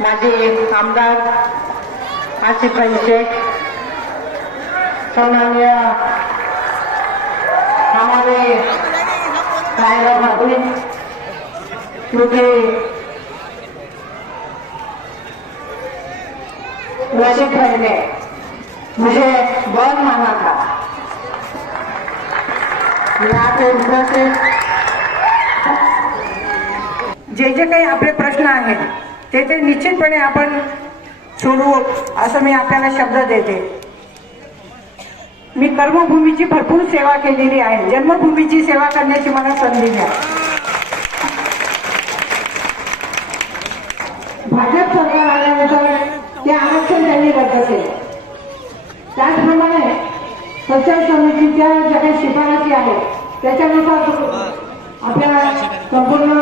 माजी आमदार आसिफ भाई शेख, सौनालिया हमारे रायरा भाभी, क्योंकि रशीद भाई ने मुझे बहुत माना था। यहाँ पे उपस्थित जे काही आपले प्रश्न आहेत ते निश्चितपणे आपण सोडवू असं मी आपल्याला शब्द देते। मी कर्मभूमीची भरपूर सेवा केलेली आहे, जन्मभूमीची सेवा करण्याची मला संधी द्या। भाजप सरकार आल्यानंतर ते आरक्षण त्यांनी रद्द केले। त्याचप्रमाणे पंचायत समितीच्या ज्या काही शिफारसी आहेत त्याच्यानुसार आपल्या संपूर्ण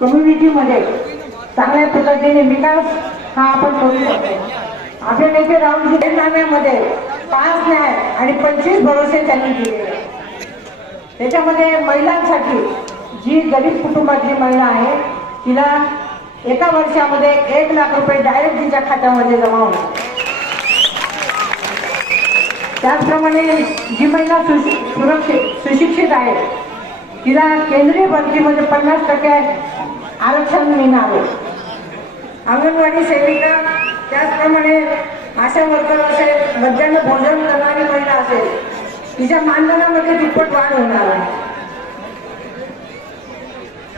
कम्युनिटीमध्ये चांगल्या पद्धतीने विकास हा आपण करू शकतो। आपल्या नेते राहुल जाहीरनाम्यामध्ये 5 न्याय आणि 25 भरोसे त्यांनी दिले। त्याच्यामध्ये महिलांसाठी जी गरीब कुटुंबातली महिला आहे तिला एका वर्षामध्ये 1 लाख रुपये डायरेक्ट तिच्या खात्यामध्ये जमा होणार। त्याचप्रमाणे जी महिला सुशिक्षित आहे तिला केंद्रीय भरतीमध्ये 50% आरक्षण मिळणार आहे। अंगणवाडी सेविका, त्याचप्रमाणे आशा वर्कर असेल, मध्यान्ह भोजन करणारी महिला असेल, तिच्या मानधनामध्ये दुप्पट वाढ होणार आहे।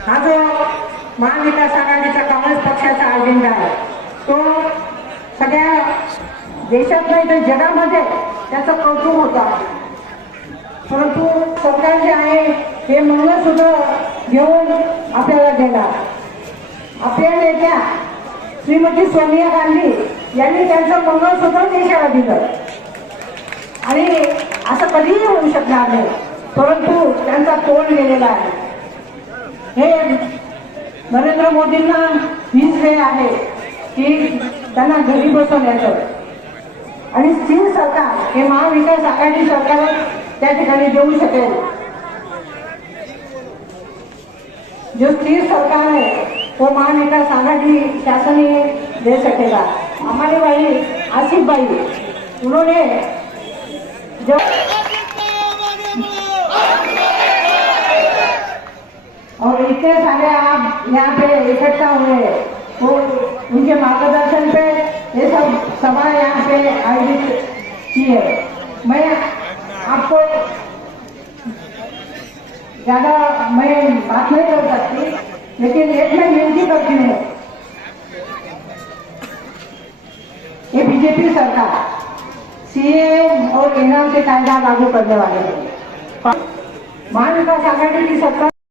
हा जो महाविकास आघाडीचा काँग्रेस पक्षाचा अजेंडा आहे तो सगळ्या देशात नाही तर जगामध्ये त्याचं कौतुक होतं। परंतु सरकार जे आहे हे मंगळसूत्र घेऊन आपल्याला देणार। आपल्या नेत्या श्रीमती सोनिया गांधी यांनी त्यांचं मंगळसूत्र देशाला दिलं आणि असं कधीही होऊ शकणार नाही, परंतु त्यांचा तोल गेलेला आहे। हे नरेंद्र मोदींना हीच वेळ आहे की त्यांना घरी बसवण्याचं आणि स्थिर सरकार हे महाविकास आघाडी सरकार त्या ठिकाणी देऊ शकेल। जो स्थिर सरकार है वो महाविकास आघाड़ी शासन ही दे सकेगा। हमारे भाई आसिफ भाई उन्होंने जब और इतने सारे आप यहाँ पे इकट्ठा हुए वो उनके मार्गदर्शन पे ये सब सभा यहाँ पे आयोजित की है। मैं आपको ज्यादा मैं बात नहीं कर सकती, लेकिन एक मैं विनती करती हूँ, ये बीजेपी सरकार सीए और एनआरसी कायदा लागू करने वाले हैं। महाविकास आघाड़ी की सरकार